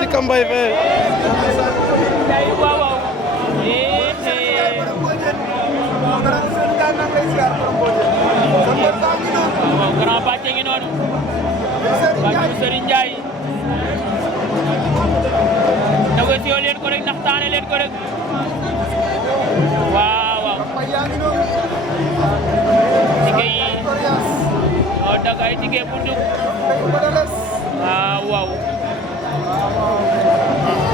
si Kambay fe waaw waaw waaw grand bàcce ngi noonu bàcce Serigne Ndiaye négocier leen ko rek naxtaane leen ko rek waaw waaw tike yi ñoo dag ay tike bu dugg waaw waaw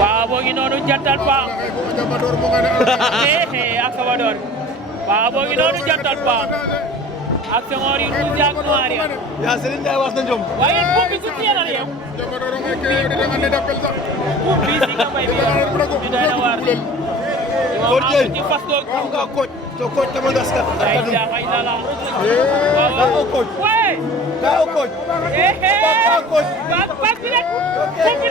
waaw boo ngi noonu jantal pa ak Sabador waaw boo ngi noonu jantal pa ak Senghor yu rouge ak noir ya yaa Serigne Ndiaye wax na njom waaye buum bi ku tiyalal yow buum bi si nga bay bi di doy na waar Coach Dieye ci fas doog xam nga coach to coach tama gaskat ay jaxay dala daa o coach way daa o coach eh eh coach pak bi rek buum bi